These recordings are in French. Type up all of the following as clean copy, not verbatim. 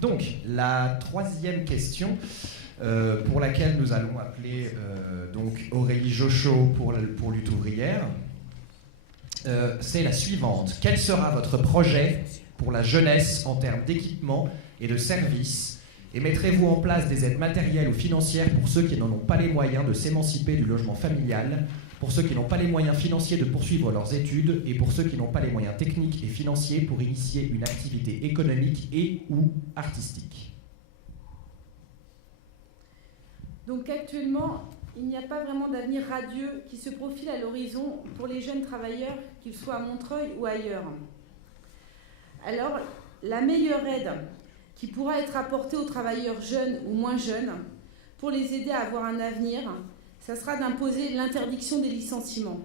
Donc, la troisième question, pour laquelle nous allons appeler donc Aurélie Jochot pour Lutte ouvrière, c'est la suivante. Quel sera votre projet pour la jeunesse en termes d'équipement et de services, et mettrez-vous en place des aides matérielles ou financières pour ceux qui n'en ont pas les moyens de s'émanciper du logement familial, pour ceux qui n'ont pas les moyens financiers de poursuivre leurs études et pour ceux qui n'ont pas les moyens techniques et financiers pour initier une activité économique et ou artistique? Donc actuellement, il n'y a pas vraiment d'avenir radieux qui se profile à l'horizon pour les jeunes travailleurs, qu'ils soient à Montreuil ou ailleurs. Alors, la meilleure aide qui pourra être apportée aux travailleurs jeunes ou moins jeunes pour les aider à avoir un avenir, ça sera d'imposer l'interdiction des licenciements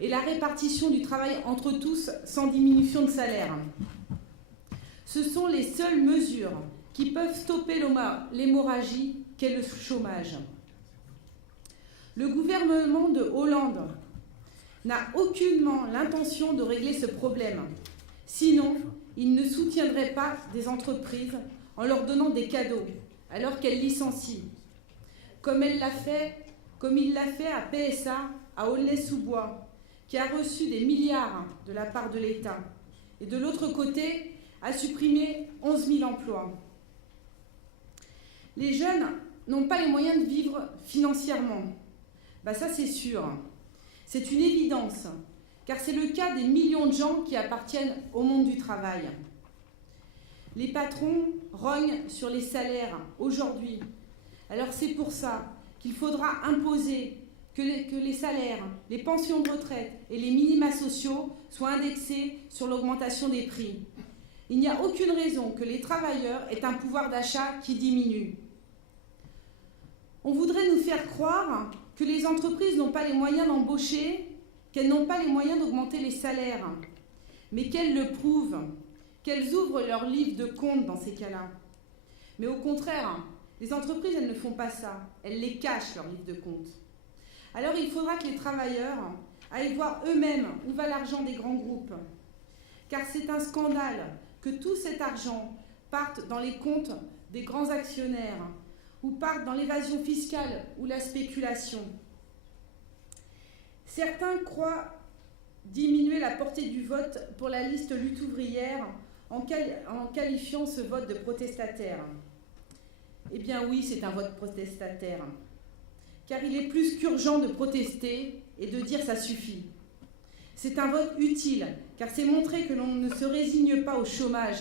et la répartition du travail entre tous sans diminution de salaire. Ce sont les seules mesures qui peuvent stopper l'hémorragie qu'est le chômage. Le gouvernement de Hollande n'a aucunement l'intention de régler ce problème. Sinon, il ne soutiendrait pas des entreprises en leur donnant des cadeaux alors qu'elles licencient, comme il l'a fait à PSA, à Aulnay-sous-Bois, qui a reçu des milliards de la part de l'État, et de l'autre côté, a supprimé 11 000 emplois. Les jeunes n'ont pas les moyens de vivre financièrement. Ça, c'est sûr. C'est une évidence, car c'est le cas des millions de gens qui appartiennent au monde du travail. Les patrons rognent sur les salaires aujourd'hui. Alors c'est pour ça qu'il faudra imposer que les salaires, les pensions de retraite et les minima sociaux soient indexés sur l'augmentation des prix. Il n'y a aucune raison que les travailleurs aient un pouvoir d'achat qui diminue. On voudrait nous faire croire que les entreprises n'ont pas les moyens d'embaucher, qu'elles n'ont pas les moyens d'augmenter les salaires, mais qu'elles le prouvent, qu'elles ouvrent leurs livres de compte dans ces cas-là. Mais au contraire, les entreprises, elles ne font pas ça, elles les cachent, leurs livres de compte. Alors il faudra que les travailleurs aillent voir eux-mêmes où va l'argent des grands groupes, car c'est un scandale que tout cet argent parte dans les comptes des grands actionnaires, ou parte dans l'évasion fiscale ou la spéculation. Certains croient diminuer la portée du vote pour la liste lutte ouvrière en qualifiant ce vote de protestataire. Eh bien oui, c'est un vote protestataire, car il est plus qu'urgent de protester et de dire ça suffit. C'est un vote utile, car c'est montrer que l'on ne se résigne pas au chômage,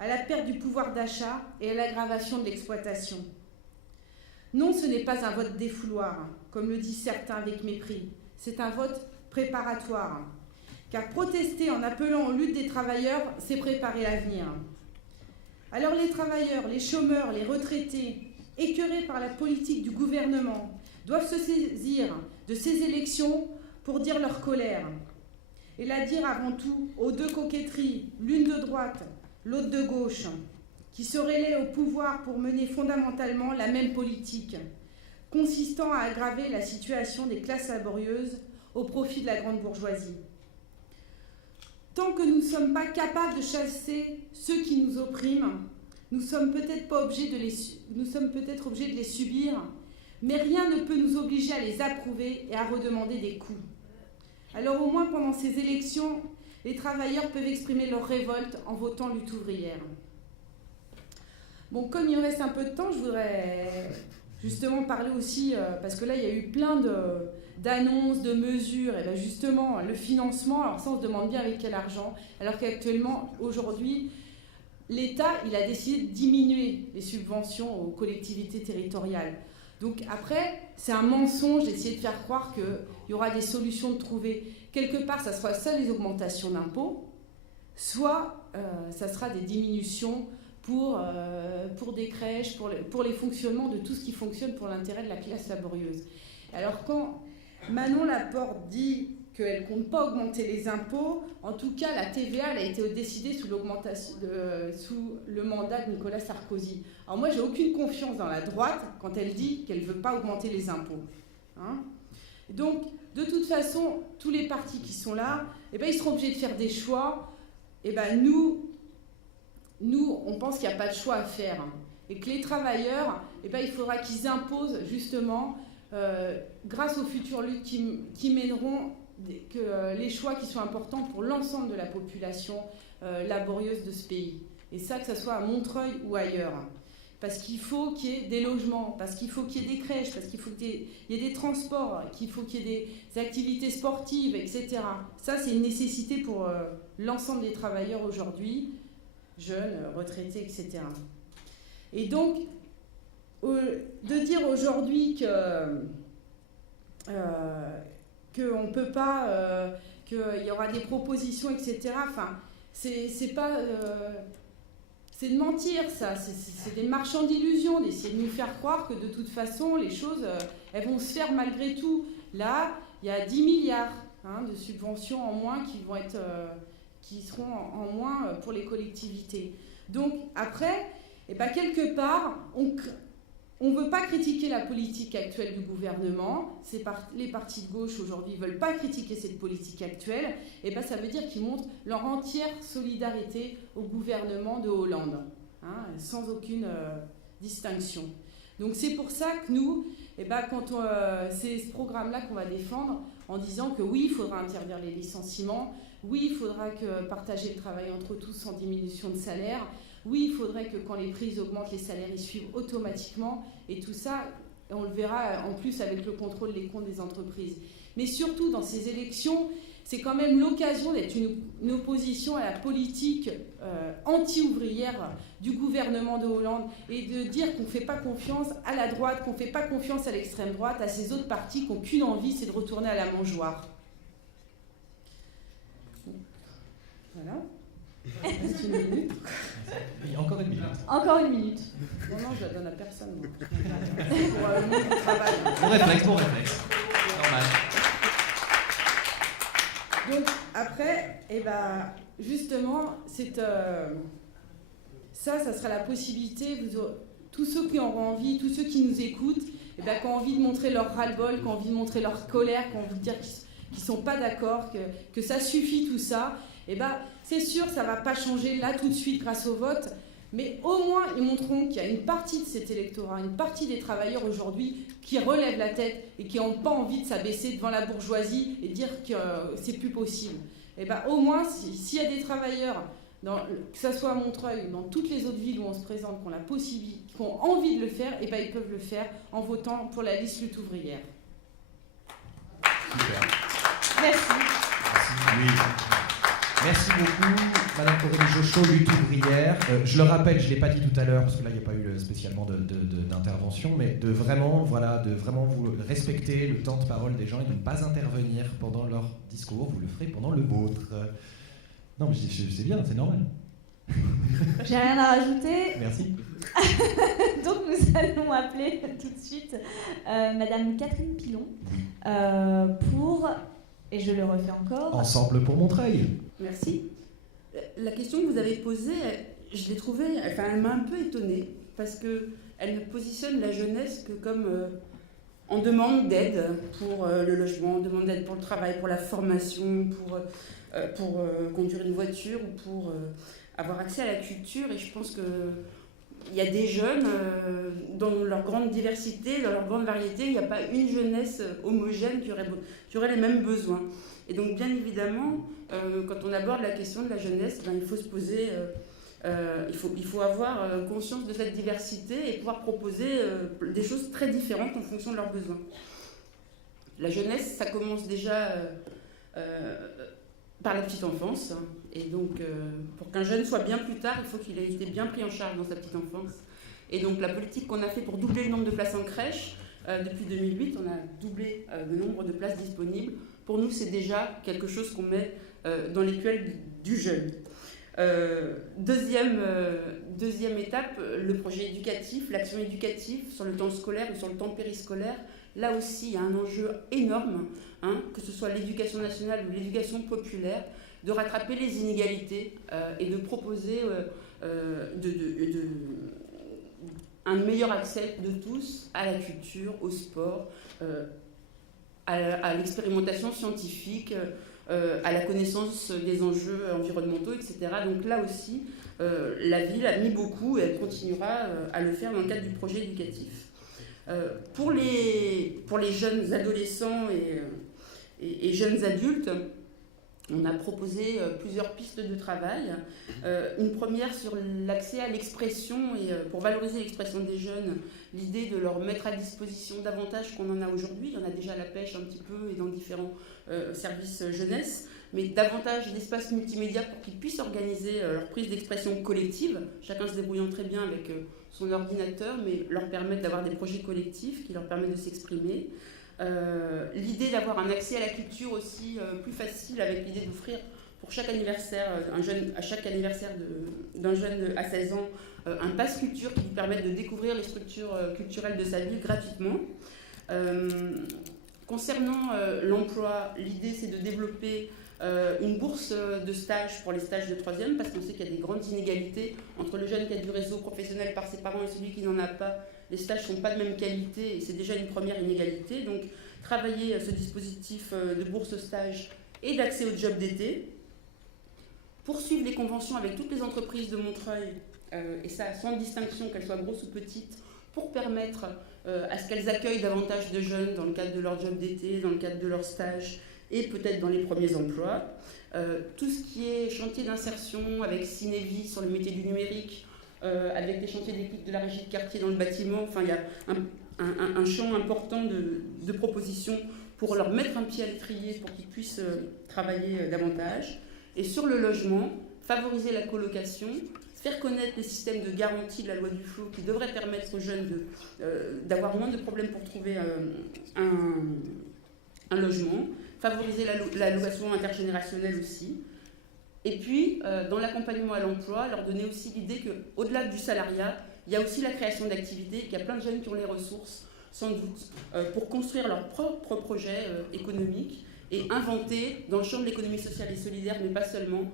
à la perte du pouvoir d'achat et à l'aggravation de l'exploitation. Non, ce n'est pas un vote défouloir, comme le disent certains avec mépris. C'est un vote préparatoire. Car protester en appelant aux luttes des travailleurs, c'est préparer l'avenir. Alors les travailleurs, les chômeurs, les retraités, écœurés par la politique du gouvernement, doivent se saisir de ces élections pour dire leur colère. Et la dire avant tout aux deux coquetteries, l'une de droite, l'autre de gauche, qui se relaient au pouvoir pour mener fondamentalement la même politique, consistant à aggraver la situation des classes laborieuses au profit de la grande bourgeoisie. Tant que nous ne sommes pas capables de chasser ceux qui nous oppriment, nous sommes peut-être obligés de les subir, mais rien ne peut nous obliger à les approuver et à redemander des coups. Alors au moins pendant ces élections, les travailleurs peuvent exprimer leur révolte en votant lutte ouvrière. Bon, comme il me reste un peu de temps, je voudrais justement parler aussi, parce que là il y a eu plein d'annonces, de mesures, et bien justement le financement, alors ça on se demande bien avec quel argent, alors qu'actuellement, aujourd'hui, l'État il a décidé de diminuer les subventions aux collectivités territoriales. Donc après, c'est un mensonge d'essayer de faire croire qu'il y aura des solutions de trouver. Quelque part, ça sera soit des augmentations d'impôts, soit ça sera des diminutions pour des crèches, pour les fonctionnements de tout ce qui fonctionne pour l'intérêt de la classe laborieuse. Alors quand Manon Laporte dit qu'elle ne compte pas augmenter les impôts, en tout cas la TVA elle a été décidée sous le mandat de Nicolas Sarkozy. Alors moi j'ai aucune confiance dans la droite quand elle dit qu'elle ne veut pas augmenter les impôts. Hein ? Donc de toute façon, tous les partis qui sont là, eh ben, ils seront obligés de faire des choix. Eh ben, nous, nous, on pense qu'il n'y a pas de choix à faire. Et que les travailleurs, il faudra qu'ils imposent justement, grâce aux futures luttes qui mèneront, les choix qui sont importants pour l'ensemble de la population laborieuse de ce pays. Et ça, que ce soit à Montreuil ou ailleurs. Parce qu'il faut qu'il y ait des logements, parce qu'il faut qu'il y ait des crèches, parce qu'il faut qu'il y ait des transports, qu'il faut qu'il y ait des activités sportives, etc. Ça, c'est une nécessité pour l'ensemble des travailleurs aujourd'hui, jeunes, retraités, etc. Et donc, de dire aujourd'hui qu'on ne peut pas, qu'il y aura des propositions, etc., enfin, c'est pas... c'est de mentir, ça. C'est des marchands d'illusions, d'essayer de nous faire croire que de toute façon, les choses, elles vont se faire malgré tout. Là, il y a 10 milliards de subventions en moins qui seront en moins pour les collectivités. Donc, après, quelque part, on ne veut pas critiquer la politique actuelle du gouvernement. Les partis de gauche aujourd'hui ne veulent pas critiquer cette politique actuelle. Ça veut dire qu'ils montrent leur entière solidarité au gouvernement de Hollande, sans aucune distinction. Donc c'est pour ça que nous, c'est ce programme-là qu'on va défendre en disant que oui, il faudra interdire les licenciements, oui, il faudra partager le travail entre tous sans diminution de salaire. Oui, il faudrait que quand les prix augmentent, les salaires y suivent automatiquement. Et tout ça, on le verra en plus avec le contrôle des comptes des entreprises. Mais surtout, dans ces élections, c'est quand même l'occasion d'être une opposition à la politique anti-ouvrière du gouvernement de Hollande et de dire qu'on ne fait pas confiance à la droite, qu'on ne fait pas confiance à l'extrême droite, à ces autres partis qui n'ont qu'une envie, c'est de retourner à la mangeoire. Voilà. Reste une minute. Encore une minute. Encore une minute. Non, je la donne à personne. C'est pour le monde du travail. Bon réflexe. Normal. Donc, après, justement, ça sera la possibilité, tous ceux qui auront envie, tous ceux qui nous écoutent, qui ont envie de montrer leur ras-le-bol, qui ont envie de montrer leur colère, qui ont envie de dire qu'ils ne sont pas d'accord, que ça suffit tout ça, c'est sûr, ça ne va pas changer là tout de suite grâce au vote, mais au moins ils montreront qu'il y a une partie de cet électorat, une partie des travailleurs aujourd'hui qui relèvent la tête et qui n'ont pas envie de s'abaisser devant la bourgeoisie et dire que c'est plus possible. Au moins, s'il y a des travailleurs, que ce soit à Montreuil ou dans toutes les autres villes où on se présente, qui ont la possibilité, qui ont envie de le faire, ils peuvent le faire en votant pour la liste lutte ouvrière. Super. Merci. Oui. Merci beaucoup, Madame Aurélie Jochot, lutte ouvrière. Je le rappelle, je ne l'ai pas dit tout à l'heure, parce que là, il n'y a pas eu spécialement d'intervention, mais de vraiment vous respecter le temps de parole des gens et de ne pas intervenir pendant leur discours. Vous le ferez pendant le vôtre. Non, mais c'est bien, c'est normal. J'ai rien à rajouter. Merci. Donc nous allons appeler tout de suite Madame Catherine Pilon pour, et je le refais encore... Ensemble pour Montreuil. Merci. La question que vous avez posée, je l'ai trouvée, elle m'a un peu étonnée, parce qu'elle positionne la jeunesse que comme en demande d'aide pour le logement, en demande d'aide pour le travail, pour la formation, pour conduire une voiture ou pour avoir accès à la culture. Et je pense qu'il y a des jeunes, dans leur grande diversité, dans leur grande variété, il n'y a pas une jeunesse homogène qui aurait les mêmes besoins. Et donc, bien évidemment, quand on aborde la question de la jeunesse, il faut se poser, il faut avoir conscience de cette diversité et pouvoir proposer des choses très différentes en fonction de leurs besoins. La jeunesse, ça commence déjà par la petite enfance. Et donc, pour qu'un jeune soit bien plus tard, il faut qu'il ait été bien pris en charge dans sa petite enfance. Et donc, la politique qu'on a fait pour doubler le nombre de places en crèche, depuis 2008, on a doublé le nombre de places disponibles. Pour nous, c'est déjà quelque chose qu'on met dans l'écuelle du jeune. Deuxième étape, le projet éducatif, l'action éducative sur le temps scolaire ou sur le temps périscolaire. Là aussi, il y a un enjeu énorme, que ce soit l'éducation nationale ou l'éducation populaire, de rattraper les inégalités et de proposer un meilleur accès de tous à la culture, au sport, à l'expérimentation scientifique, à la connaissance des enjeux environnementaux, etc. Donc là aussi, la ville a mis beaucoup et elle continuera à le faire dans le cadre du projet éducatif. Pour les jeunes adolescents et jeunes adultes, on a proposé plusieurs pistes de travail. Une première sur l'accès à l'expression et pour valoriser l'expression des jeunes, l'idée de leur mettre à disposition davantage qu'on en a aujourd'hui. Il y en a déjà à la pêche un petit peu et dans différents services jeunesse, mais davantage d'espaces multimédia pour qu'ils puissent organiser leur prise d'expression collective, chacun se débrouillant très bien avec son ordinateur, mais leur permettre d'avoir des projets collectifs qui leur permettent de s'exprimer. L'idée d'avoir un accès à la culture aussi plus facile, avec l'idée d'offrir pour chaque anniversaire, à chaque anniversaire d'un jeune à 16 ans, un pass culture qui lui permette de découvrir les structures culturelles de sa ville gratuitement. Concernant l'emploi, l'idée c'est de développer une bourse de stage pour les stages de 3e, parce qu'on sait qu'il y a des grandes inégalités entre le jeune qui a du réseau professionnel par ses parents et celui qui n'en a pas. Les stages ne sont pas de même qualité et c'est déjà une première inégalité. Donc travailler ce dispositif de bourse stage et d'accès au job d'été, poursuivre les conventions avec toutes les entreprises de Montreuil, et ça sans distinction, qu'elles soient grosses ou petites, pour permettre à ce qu'elles accueillent davantage de jeunes dans le cadre de leur job d'été, dans le cadre de leur stage et peut-être dans les premiers emplois. Tout ce qui est chantier d'insertion avec Cinévie sur le métier du numérique, avec des chantiers d'équipe de la régie de quartier dans le bâtiment, enfin il y a un champ important de propositions pour leur mettre un pied à l'étrier pour qu'ils puissent travailler davantage. Et sur le logement, favoriser la colocation, faire connaître les systèmes de garantie de la loi Duflot qui devraient permettre aux jeunes d'avoir moins de problèmes pour trouver un logement, favoriser la location intergénérationnelle aussi. Et puis, dans l'accompagnement à l'emploi, leur donner aussi l'idée qu'au-delà du salariat, il y a aussi la création d'activités, qu'il y a plein de jeunes qui ont les ressources, sans doute, pour construire leur propre projet économique et inventer, dans le champ de l'économie sociale et solidaire, mais pas seulement,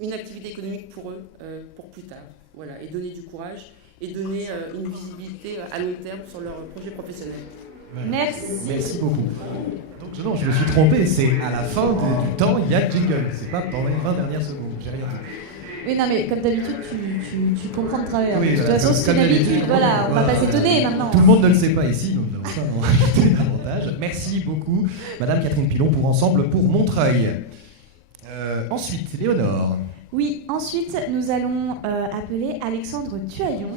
une activité économique pour eux, pour plus tard. Voilà, et donner du courage et donner une visibilité à long terme sur leur projet professionnel. Merci. Merci beaucoup. Donc non, je me suis trompé, c'est à la fin du temps, il y a le jingle. C'est pas pendant les 20 dernières secondes, j'ai rien dit. Oui, non, mais comme d'habitude, tu comprends de travers. Oui, de toute façon, c'est une habitude. Voilà, on va pas s'étonner maintenant. Tout le monde ne le sait pas ici, donc nous n'avons pas en rajouter davantage. Merci beaucoup, Madame Catherine Pilon, pour Ensemble pour Montreuil. Ensuite, Léonore. Oui, ensuite, nous allons appeler Alexandre Tuaillon,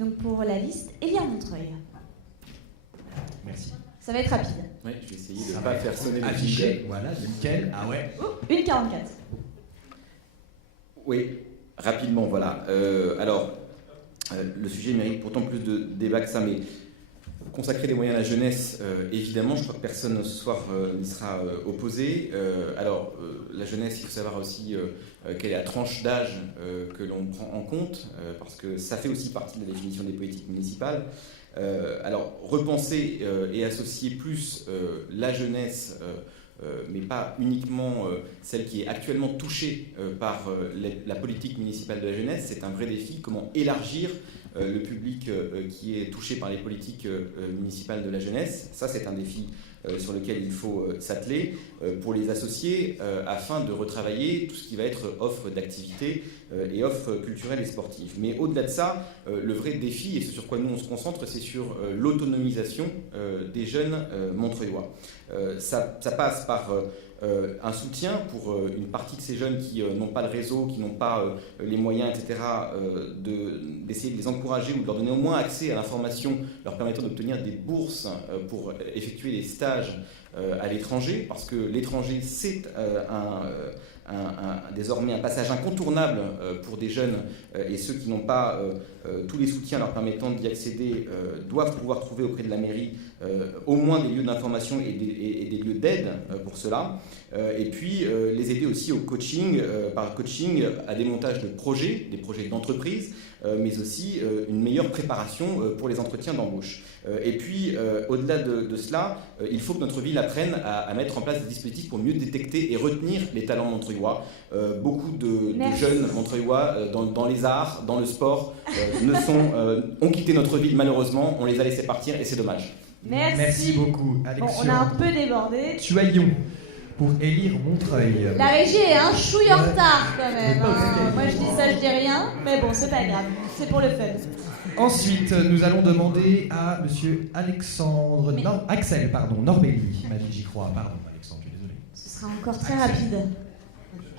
donc pour la liste Évian Montreuil. Merci. Ça va être rapide. Oui, je vais essayer de ne pas faire sonner le affiché. jingle. Voilà, nickel. Ah ouais. 1h44. Oui, rapidement, voilà. Alors, le sujet mérite pourtant plus de débat que ça, mais consacrer des moyens à la jeunesse, évidemment, je crois que personne ce soir n'y sera opposé. La jeunesse, il faut savoir aussi quelle est la tranche d'âge que l'on prend en compte, parce que ça fait aussi partie de la définition des politiques municipales. Repenser et associer plus la jeunesse, mais pas uniquement celle qui est actuellement touchée par la politique municipale de la jeunesse, c'est un vrai défi. Comment élargir le public qui est touché par les politiques municipales de la jeunesse? Ça, c'est un défi sur lequel il faut s'atteler pour les associer afin de retravailler tout ce qui va être offre d'activités et offre culturelle et sportive. Mais au-delà de ça, le vrai défi, et ce sur quoi nous on se concentre, c'est sur l'autonomisation des jeunes montreuillois. Ça passe par un soutien pour une partie de ces jeunes qui n'ont pas le réseau, qui n'ont pas les moyens, etc., d'essayer de les encourager ou de leur donner au moins accès à l'information leur permettant d'obtenir des bourses pour effectuer des stages à l'étranger, parce que l'étranger, c'est désormais un passage incontournable pour des jeunes, et ceux qui n'ont pas tous les soutiens leur permettant d'y accéder doivent pouvoir trouver auprès de la mairie au moins des lieux d'information et des lieux d'aide pour cela. Et puis les aider aussi au coaching, par coaching à des montages de projets, des projets d'entreprise, mais aussi une meilleure préparation pour les entretiens d'embauche. Et puis au-delà de cela, il faut que notre ville apprenne à mettre en place des dispositifs pour mieux détecter et retenir les talents montreuillois. Beaucoup de jeunes montreuillois dans les arts, dans le sport, ont quitté notre ville malheureusement, on les a laissés partir et c'est dommage. Merci. Merci beaucoup, Alexandre. Bon, on a un peu débordé. Tuaillon. pour élire Montreuil. La régie est un chouille en retard quand même. Pas hein. obligé. Moi je dis ça, je dis rien, mais bon, c'est pas grave, c'est pour le fun. Ensuite, nous allons demander à monsieur Axel Norbelli. Il m'a dit j'y crois. Pardon, Alexandre, je suis désolé. Ce sera encore très rapide.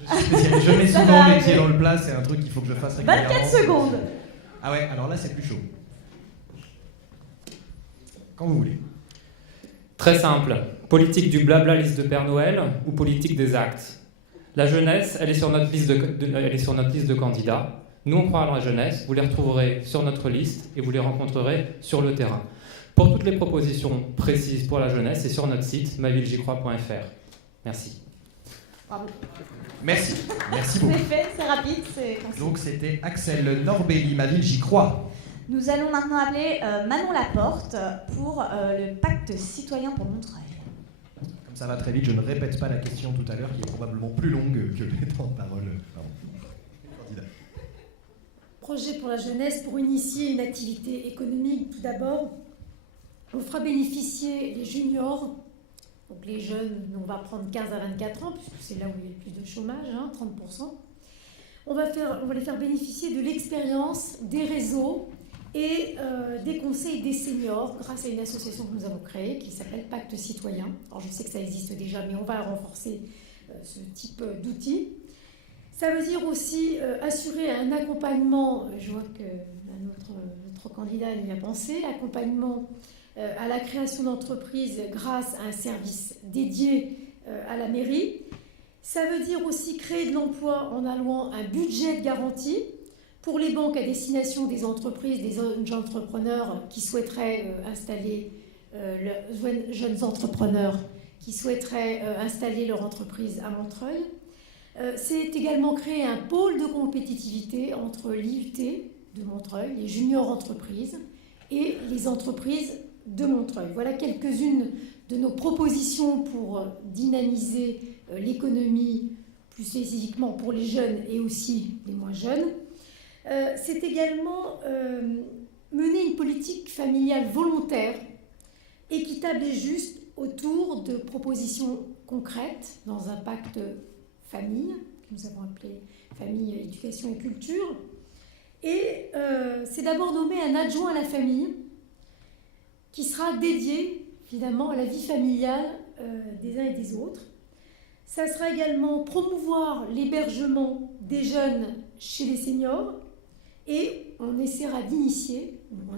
Je suis spécialiste. Je mets Ça souvent va mes aller. pieds dans le plat, c'est un truc qu'il faut que je fasse régulièrement. 24 secondes. Ah ouais, alors là c'est plus chaud. Quand vous voulez. Très simple. Politique du blabla liste de Père Noël ou politique des actes? La jeunesse, elle est sur notre liste elle est sur notre liste de candidats. Nous, on croit à la jeunesse. Vous les retrouverez sur notre liste et vous les rencontrerez sur le terrain. Pour toutes les propositions précises pour la jeunesse, c'est sur notre site mavillejicrois.fr. Merci. Bravo. Merci. Merci beaucoup. C'est fait, c'est rapide, c'est concis. Donc c'était Axel Norbelli, ma ville, j'y crois. Nous allons maintenant appeler Manon Laporte pour le pacte citoyen pour Montreuil. Comme ça va très vite, je ne répète pas la question tout à l'heure qui est probablement plus longue que les temps de parole. Pardon. Candidat. Projet pour la jeunesse pour initier une activité économique. Tout d'abord, on fera bénéficier les juniors, donc les jeunes, on va prendre 15 à 24 ans, puisque c'est là où il y a le plus de chômage, 30%. On va les faire bénéficier de l'expérience, des réseaux et des conseils des seniors grâce à une association que nous avons créée qui s'appelle Pacte Citoyen. Alors je sais que ça existe déjà, mais on va renforcer ce type d'outils. Ça veut dire aussi assurer un accompagnement, je vois que notre candidat y a pensé, l'accompagnement à la création d'entreprises grâce à un service dédié à la mairie. Ça veut dire aussi créer de l'emploi en allouant un budget de garantie pour les banques à destination des entreprises, des jeunes entrepreneurs qui souhaiteraient jeunes entrepreneurs qui souhaiteraient installer leur entreprise à Montreuil. C'est également créer un pôle de compétitivité entre l'IUT de Montreuil, les juniors entreprises et les entreprises de Montreuil. Voilà quelques-unes de nos propositions pour dynamiser l'économie, plus spécifiquement pour les jeunes et aussi les moins jeunes. C'est également mener une politique familiale volontaire, équitable et juste autour de propositions concrètes dans un pacte famille, que nous avons appelé famille, éducation et culture. Et c'est d'abord nommer un adjoint à la famille qui sera dédié évidemment à la vie familiale des uns et des autres. Ça sera également promouvoir l'hébergement des jeunes chez les seniors et on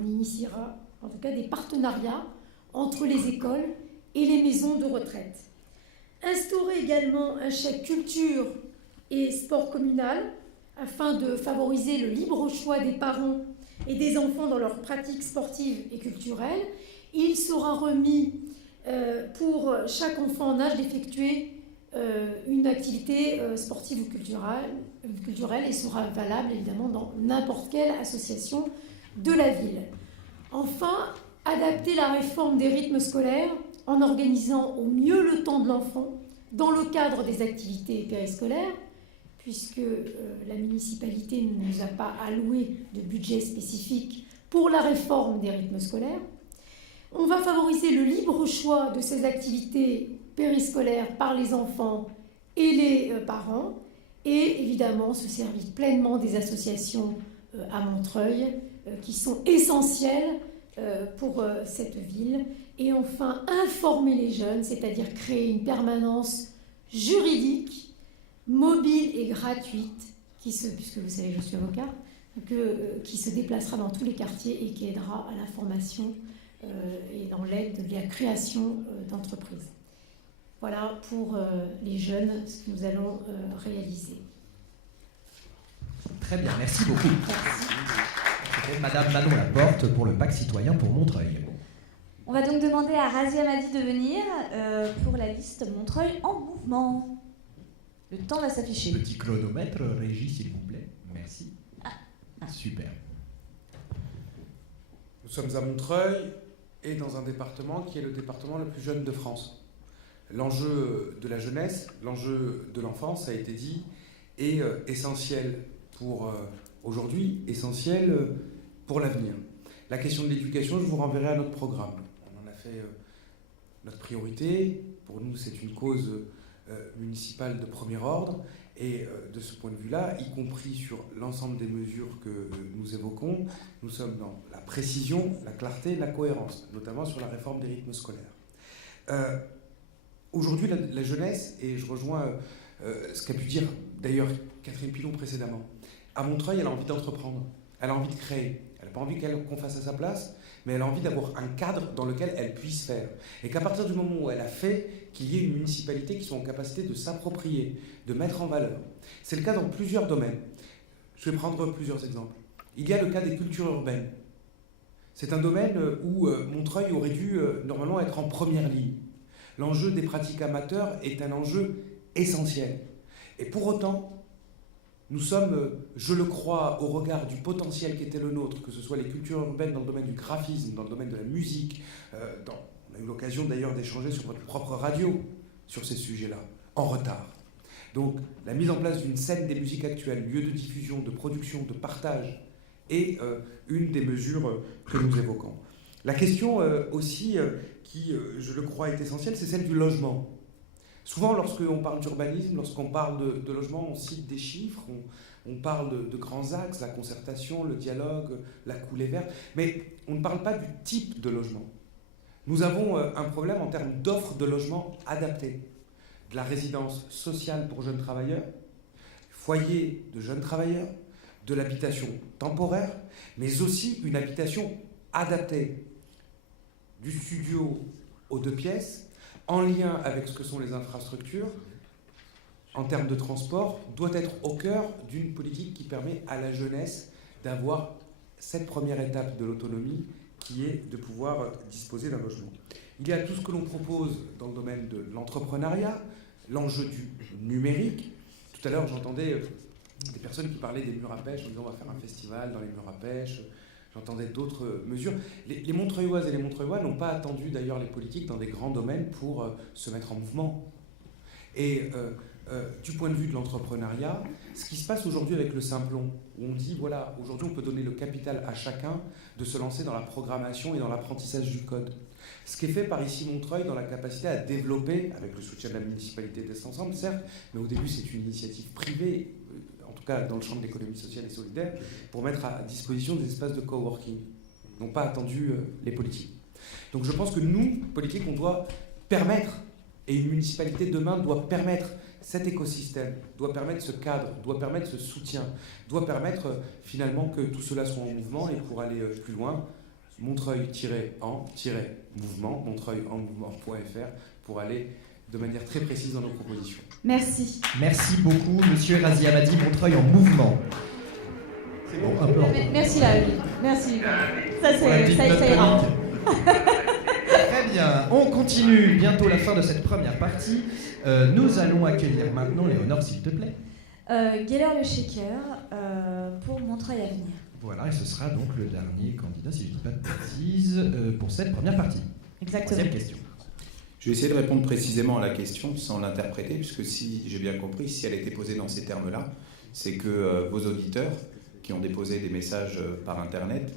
initiera en tout cas des partenariats entre les écoles et les maisons de retraite. Instaurer également un chèque culture et sport communal afin de favoriser le libre choix des parents et des enfants dans leurs pratiques sportives et culturelles. Il sera remis pour chaque enfant en âge d'effectuer une activité sportive ou culturelle et sera valable évidemment dans n'importe quelle association de la ville. Enfin, adapter la réforme des rythmes scolaires en organisant au mieux le temps de l'enfant dans le cadre des activités périscolaires, puisque la municipalité ne nous a pas alloué de budget spécifique pour la réforme des rythmes scolaires. On va favoriser le libre choix de ces activités périscolaires par les enfants et les parents, et évidemment se servir pleinement des associations à Montreuil qui sont essentielles pour cette ville. Et enfin, informer les jeunes, c'est-à-dire créer une permanence juridique, mobile et gratuite, puisque vous savez, je suis avocat, qui se déplacera dans tous les quartiers et qui aidera à la formation et dans l'aide de la création d'entreprises. Voilà pour les jeunes ce que nous allons réaliser. Très bien, merci beaucoup. C'était Madame Manon Laporte pour le pacte citoyen pour Montreuil. On va donc demander à Razia Madi de venir pour la liste Montreuil en mouvement. Le temps va s'afficher. Petit chronomètre, Régie, s'il vous plaît. Merci. Super. Nous sommes à Montreuil et dans un département qui est le département le plus jeune de France. L'enjeu de la jeunesse, l'enjeu de l'enfance, ça a été dit, est essentiel pour aujourd'hui, essentiel pour l'avenir. La question de l'éducation, je vous renverrai à notre programme. On en a fait notre priorité. Pour nous, c'est une cause municipal de premier ordre. Et de ce point de vue-là, y compris sur l'ensemble des mesures que nous évoquons, nous sommes dans la précision, la clarté, la cohérence, notamment sur la réforme des rythmes scolaires. Aujourd'hui, la jeunesse, et je rejoins ce qu'a pu dire d'ailleurs Catherine Pilon précédemment, à Montreuil, elle a envie d'entreprendre, elle a envie de créer, elle n'a pas envie qu'on fasse à sa place, mais elle a envie d'avoir un cadre dans lequel elle puisse faire. Et qu'à partir du moment où elle a fait, qu'il y ait une municipalité qui soit en capacité de s'approprier, de mettre en valeur. C'est le cas dans plusieurs domaines. Je vais prendre plusieurs exemples. Il y a le cas des cultures urbaines. C'est un domaine où Montreuil aurait dû normalement être en première ligne. L'enjeu des pratiques amateurs est un enjeu essentiel. Et pour autant, nous sommes, je le crois, au regard du potentiel qui était le nôtre, que ce soit les cultures urbaines dans le domaine du graphisme, dans le domaine de la musique, on a eu l'occasion d'ailleurs d'échanger sur votre propre radio sur ces sujets-là, en retard. Donc la mise en place d'une scène des musiques actuelles, lieu de diffusion, de production, de partage, est une des mesures que nous évoquons. La question aussi qui, je le crois, est essentielle, c'est celle du logement. Souvent, lorsqu'on parle d'urbanisme, lorsqu'on parle de logement, on cite des chiffres, on parle de grands axes, la concertation, le dialogue, la coulée verte, mais on ne parle pas du type de logement. Nous avons un problème en termes d'offres de logement adaptées. De la résidence sociale pour jeunes travailleurs, foyer de jeunes travailleurs, de l'habitation temporaire, mais aussi une habitation adaptée, du studio aux 2 pièces, en lien avec ce que sont les infrastructures, en termes de transport, doit être au cœur d'une politique qui permet à la jeunesse d'avoir cette première étape de l'autonomie qui est de pouvoir disposer d'un logement. Il y a tout ce que l'on propose dans le domaine de l'entrepreneuriat, l'enjeu du numérique. Tout à l'heure, j'entendais des personnes qui parlaient des murs à pêche en disant on va faire un festival dans les murs à pêche. J'entendais d'autres mesures. Les Montreuilloises et les Montreuillois n'ont pas attendu d'ailleurs les politiques dans des grands domaines pour se mettre en mouvement. Et du point de vue de l'entrepreneuriat, ce qui se passe aujourd'hui avec le Simplon, où on dit voilà, aujourd'hui on peut donner le capital à chacun de se lancer dans la programmation et dans l'apprentissage du code. Ce qui est fait par ici Montreuil dans la capacité à développer, avec le soutien de la municipalité d'Est Ensemble, certes, mais au début c'est une initiative privée, en tout cas dans le champ de l'économie sociale et solidaire, pour mettre à disposition des espaces de coworking. N'ont pas attendu les politiques. Donc je pense que nous, politiques, on doit permettre, et une municipalité demain doit permettre cet écosystème, doit permettre ce cadre, doit permettre ce soutien, doit permettre finalement que tout cela soit en mouvement. Et pour aller plus loin, Montreuil-en-mouvement, montreuil-en-mouvement.fr pour aller de manière très précise dans nos propositions. Merci. Merci beaucoup, Monsieur Razi Hamadi, Montreuil en mouvement. C'est bon, un peu en Merci là, merci. Ça ira. Très bien, on continue. Bientôt la fin de cette première partie. Nous allons accueillir maintenant Léonore, s'il te plaît. Geller le Shaker pour Montreuil Avenir. Voilà, et ce sera donc le dernier candidat, si je ne dis pas de bêtises, pour cette première partie. Exactement. 3e question. Je vais essayer de répondre précisément à la question sans l'interpréter, puisque si j'ai bien compris, si elle était posée dans ces termes-là, c'est que vos auditeurs, qui ont déposé des messages par Internet,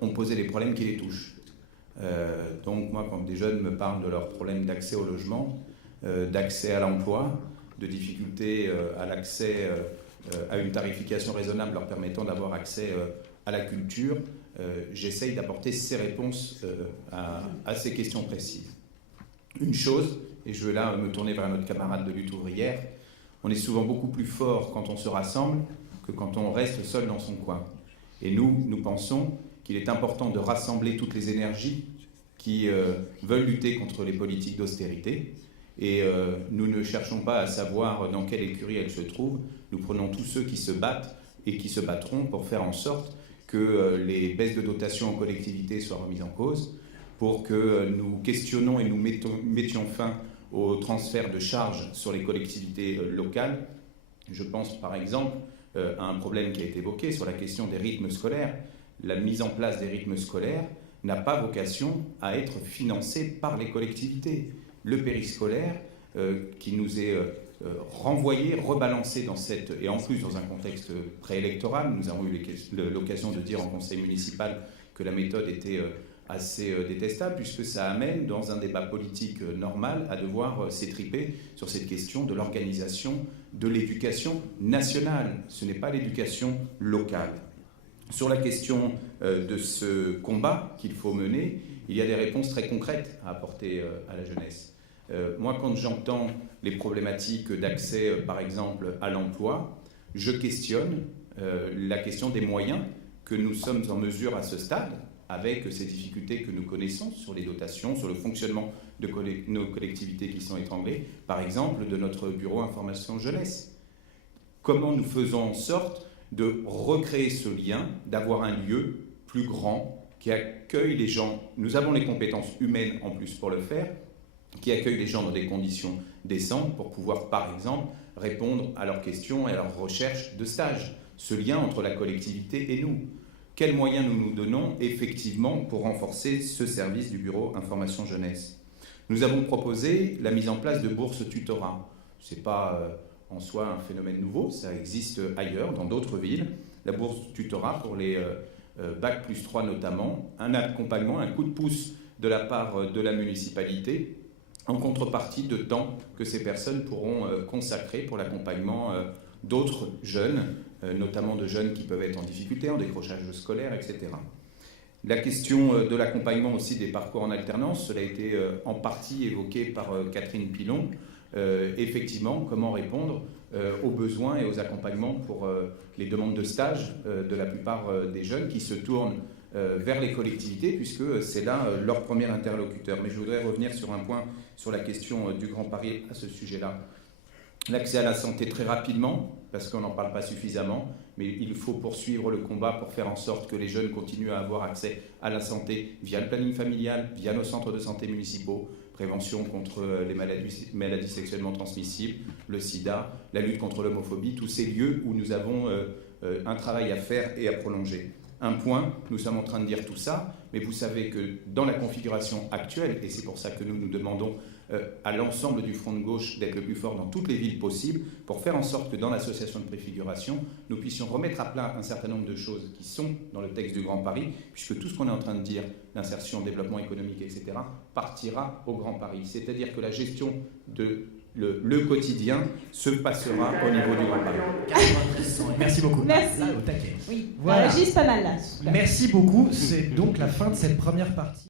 ont posé les problèmes qui les touchent. Donc moi, quand des jeunes me parlent de leurs problèmes d'accès au logement, d'accès à l'emploi, de difficultés à l'accès à une tarification raisonnable leur permettant d'avoir accès à la culture, j'essaye d'apporter ces réponses à ces questions précises. Une chose, et je vais là me tourner vers notre camarade de lutte ouvrière, on est souvent beaucoup plus fort quand on se rassemble que quand on reste seul dans son coin. Et nous pensons qu'il est important de rassembler toutes les énergies qui veulent lutter contre les politiques d'austérité. Et nous ne cherchons pas à savoir dans quelle écurie elles se trouvent. Nous prenons tous ceux qui se battent et qui se battront pour faire en sorte que les baisses de dotation aux collectivités soient remises en cause, pour que nous questionnons et nous mettions fin au transfert de charges sur les collectivités locales. Je pense par exemple à un problème qui a été évoqué sur la question des rythmes scolaires. La mise en place des rythmes scolaires n'a pas vocation à être financée par les collectivités. Le périscolaire qui nous est renvoyé, rebalancé dans cette, et en plus dans un contexte préélectoral, nous avons eu l'occasion de dire en conseil municipal que la méthode était assez détestable, puisque ça amène, dans un débat politique normal, à devoir s'étriper sur cette question de l'organisation de l'éducation nationale. Ce n'est pas l'éducation locale. Sur la question de ce combat qu'il faut mener, il y a des réponses très concrètes à apporter à la jeunesse. Moi, quand j'entends les problématiques d'accès, par exemple, à l'emploi, je questionne la question des moyens que nous sommes en mesure à ce stade, avec ces difficultés que nous connaissons sur les dotations, sur le fonctionnement de nos collectivités qui sont étranglées, par exemple de notre bureau information jeunesse. Comment nous faisons en sorte de recréer ce lien, d'avoir un lieu plus grand qui accueille les gens. Nous avons les compétences humaines en plus pour le faire, qui accueille les gens dans des conditions décentes pour pouvoir, par exemple, répondre à leurs questions et à leurs recherches de stage. Ce lien entre la collectivité et nous. Quels moyens nous nous donnons effectivement pour renforcer ce service du bureau information jeunesse? Nous avons proposé la mise en place de bourses tutorat. Ce n'est pas en soi un phénomène nouveau, ça existe ailleurs, dans d'autres villes. La bourse tutorat pour les Bac plus 3 notamment, un accompagnement, un coup de pouce de la part de la municipalité en contrepartie de temps que ces personnes pourront consacrer pour l'accompagnement d'autres jeunes, notamment de jeunes qui peuvent être en difficulté, en décrochage scolaire, etc. La question de l'accompagnement aussi des parcours en alternance, cela a été en partie évoqué par Catherine Pilon. Effectivement, comment répondre aux besoins et aux accompagnements pour les demandes de stage de la plupart des jeunes qui se tournent vers les collectivités, puisque c'est là leur premier interlocuteur. Mais je voudrais revenir sur un point, sur la question du Grand Paris à ce sujet-là. L'accès à la santé très rapidement, parce qu'on n'en parle pas suffisamment, mais il faut poursuivre le combat pour faire en sorte que les jeunes continuent à avoir accès à la santé via le planning familial, via nos centres de santé municipaux, prévention contre les maladies sexuellement transmissibles, le sida, la lutte contre l'homophobie, tous ces lieux où nous avons un travail à faire et à prolonger. Un point, nous sommes en train de dire tout ça, mais vous savez que dans la configuration actuelle, et c'est pour ça que nous nous demandons à l'ensemble du front de gauche d'être le plus fort dans toutes les villes possibles, pour faire en sorte que dans l'association de préfiguration, nous puissions remettre à plat un certain nombre de choses qui sont dans le texte du Grand Paris, puisque tout ce qu'on est en train de dire, l'insertion, développement économique, etc., partira au Grand Paris. C'est-à-dire que la gestion de le quotidien se passera au niveau du Grand Paris. Merci beaucoup. Merci. Là, au taquet. Oui, Voilà. ça réagisse pas mal là. Super. Merci beaucoup. C'est donc la fin de cette première partie.